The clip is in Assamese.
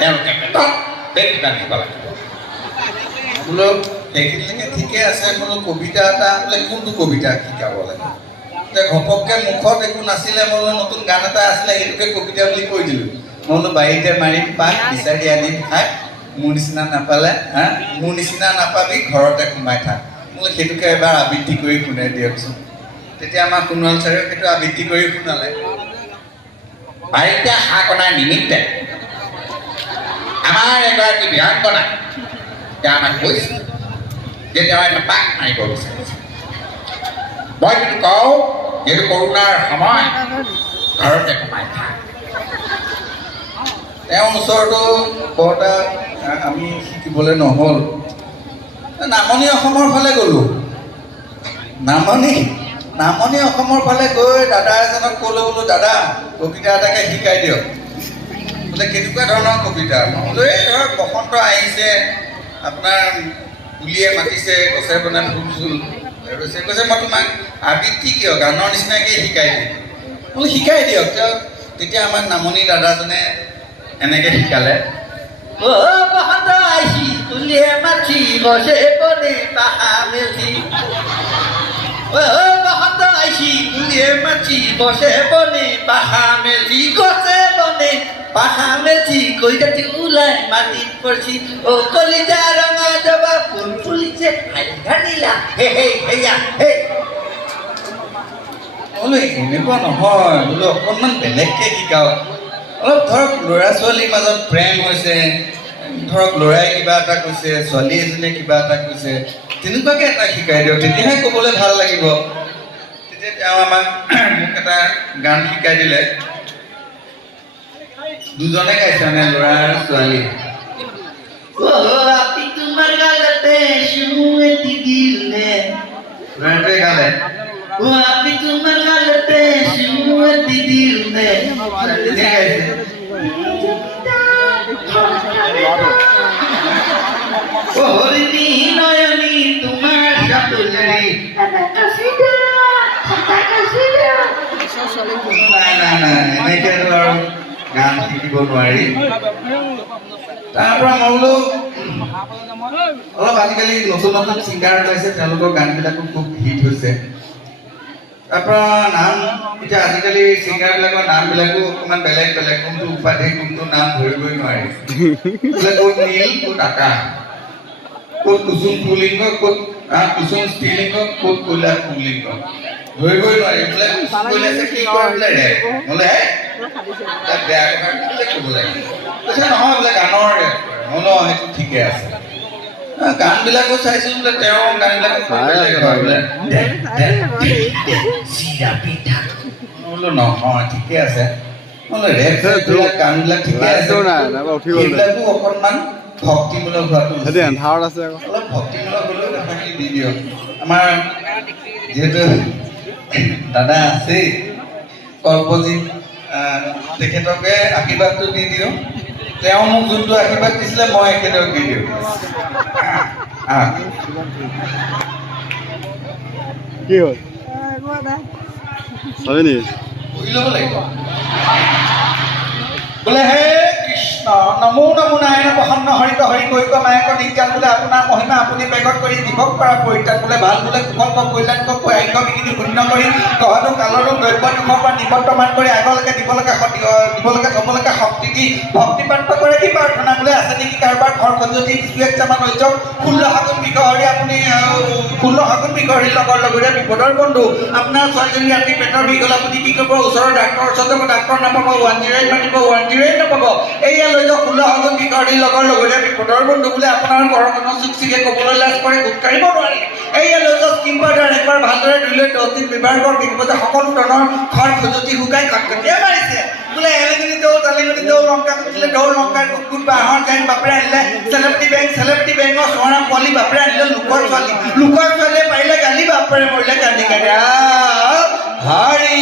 তেওঁলোকে পেটত পেট বান্ধিব লাগিব বোলো সেইখিনিলৈকে ঠিকে আছে বোলো কবিতা এটা বোলে কোনটো কবিতা শিকাব লাগে ঘপককে মুখত একো নাছিলে বোলো নতুন গান এটা আছিলে সেইটোকে কবিতা বুলি কৈ দিলোঁ মই বোলো বাৰীতে মাৰিম পাক বিচাৰি আনিম খাই মোৰ নিচিনা নাপালে মোৰ নিচিনা নাপাবি ঘৰতে সোমাই থাক বোলে সেইটোকে এবাৰ আবৃত্তি কৰি শুনাই দিয়কচোন তেতিয়া আমাৰ সোণোৱাল ছাৰে সেইটো আবৃত্তি কৰি শুনালে বাৰীতে হাঁহ কণাৰ নিমিত্তে আমাৰ এগৰাকী বীৰাংগনা তেওঁ আমাক কৈছে যে তেওঁ এটা পাক মাৰিব বিচাৰিছে মই কিন্তু কওঁ এইটো কৰোণাৰ সময় ঘৰতে সোমাই থাক তেওঁৰ ওচৰতো বৰ এটা আমি শিকিবলৈ নহ'ল নামনি অসমৰ ফালে গ'লোঁ নামনি অসমৰ ফালে গৈ দাদা এজনক ক'লোঁ বোলো দাদা কবিতা এটাকে শিকাই দিয়ক বোলে কেনেকুৱা ধৰণৰ কবিতা মই বোলো এই ধৰক বসন্ত আহিছে আপোনাৰ পুলিয়ে মাতিছে গছে বনাই ফুল চুল কৈছে মই তোমাক আবৃত্তি কিয় গানৰ নিচিনাকৈ শিকাই দিম বোলো শিকাই দিয়ক তেতিয়া আমাক নামনি দাদাজনে এনেকৈ শিকালে বসন্ত আহিছি পুলিয়ে মাতি গছে বনে বাহা মেলি বসন্ত আহিছি পুলিয়ে মাতি গছে বনে বাহা মেলি গছে বনে বাহা মেলি কৈতাটি ওলাই মাটিত পৰছি কলিজা ৰঙা জবা ফুল ফুলিছে হাৰিলা হে হে হেয়া হে বোলো এনেকুৱা নহয় বোলো অকণমান বেলেগকৈ শিকাওক অলপ ধৰক ল'ৰা ছোৱালীৰ মাজত প্ৰেম হৈছে ধৰক ল'ৰাই কিবা এটা কৈছে ছোৱালী এজনীয়ে কিবা এটা কৈছে তেনেকুৱাকৈ এটা শিকাই দিয়ক তেতিয়াহে ক'বলৈ ভাল লাগিব তেতিয়া তেওঁ আমাক মোক এটা গান শিকাই দিলে দুজনে গাইছে মানে ল'ৰা আৰু ছোৱালী তোমাৰ গালতে সুমতি দিলে ল'ৰাটোৱে গালে আপনি তোমাৰ গালতে সুমতি দিলে হৰিণী নয়নী তোমাৰ সাতুলি এনেকে আৰু গান শিকিব নোৱাৰি তাৰপৰা মই বোলো অলপ আজিকালি নতুন নতুন ছিংগাৰ ওলাইছে তেওঁলোকৰ গানবিলাকো খুব হিট হৈছে তাৰপৰা নাম এতিয়া আজিকালি ছিংগাৰবিলাকৰ নামবিলাকো অকণমান বেলেগ বেলেগ কোনটো উপাধি কোনটো নাম ধৰিবই নোৱাৰি বোলে ক'ত নীল ক'ত আকাশ ক'ত কুসুম পুলিংগ ক'ত কুসুম স্ত্ৰীলিংগ ক'ত কয়লা পুলিংগ ধৰিবই নোৱাৰি বোলে কৈলাছে কি কৰে বোলে ৰে বোলে তাক বেয়া কথা বোলে ক'ব লাগে কৈছে নহয় বোলে গানৰ ৰে বোলো সেইটো ঠিকে আছে গানবিলাকো চাইছোঁ বোলে তেওঁৰ গানবিলাকো বোলে চিৰা পিঠা বোলো নহয় ঠিকে আছে বোলো ৰেপ গানবিলাক ঠিকে আছে সেইবিলাকো অকণমান ভক্তিমূলক হোৱাটো অলপ ভক্তিমূলক হ'লেও কথাখিনি দি দিয়ক আমাৰ যিহেতু দাদা আছেই কল্পজিত তেখেতকে আশীৰ্বাদটো দি দিওঁ তেওঁ মোক যোনটো আশীৰ্বাদ দিছিলে মই এখেতক দি দিওঁ কি হ'ল হয় নি কৰি ল'ব লাগিব বোলে হে কৃষ্ণ নমো নমো নাৰায়ণ প্ৰসন্ন হৰিত হৰি কৈক মায়ক নিত্যান বোলে আপোনাৰ মহিমা আপুনি বেগত কৰি দিৱক কৰা পৰিত্ৰাণ বোলে ভাল বোলে কুশল কল্যাণ আজ্ঞ বিঘিনি শূন্য কৰি কহতো কালৰো দ্ৰব্য দুখৰ পৰা নিবৰ্তমান কৰি আগলৈকে দিবলৈকে থবলৈকে শক্তি দি ভক্তিপ্ৰাপ্ত কৰে কি প্ৰাৰ্থনা বোলে আছে নেকি কাৰোবাৰ ঘৰ খজুৱতি কিছু একজামান হৈ যাওক 16 ফাগুন বিঘহৰি আপুনি 16 ফাগুন বিঘহৰি লগৰ লগৰীয়া বিপদৰ বন্ধু আপোনাৰ ছোৱালীজনী ৰাতি পেটৰ বিষ হ'ল আপুনি কি কৰিব ওচৰৰ ডাক্তৰৰ ওচৰত যাব ডাক্তৰ নাপাব 108 মাতিব 108 নাপাব এইয়া লৈ যাওক 16 ফাগুন বিঘহৰি লগৰ লগৰীয়া বিপদৰ বন্ধু বোলে আপোনাৰ ঘৰখনৰ চুকচিকে ক'বলৈ লাজ কৰে গোট কাঢ়িব নোৱাৰি এইয়া লৈ যাওক কিম্পাউডাৰ একবাৰ ভালদৰে ধুই লৈ 10 দিন ব্যৱহাৰ কৰক দেখিব যে সকলো ধৰণৰ ঘৰ খজুৱতি শুকাই কটকটীয়া মাৰিছে বোলে এলেগনি দৌ তালেগনি দৌ লংকা কুটিলে দৌ লংকাৰ কুকুৰ বাঁহৰ গান বাপৰে আনিলে চেলেব্ৰিটি বেংকৰ সোঁৱৰা পোৱালি বাপৰে আনিলে লোকৰ ছোৱালীয়ে পাৰিলে গালি বাপৰে মৰিলে কান্দি কান্দি হৰি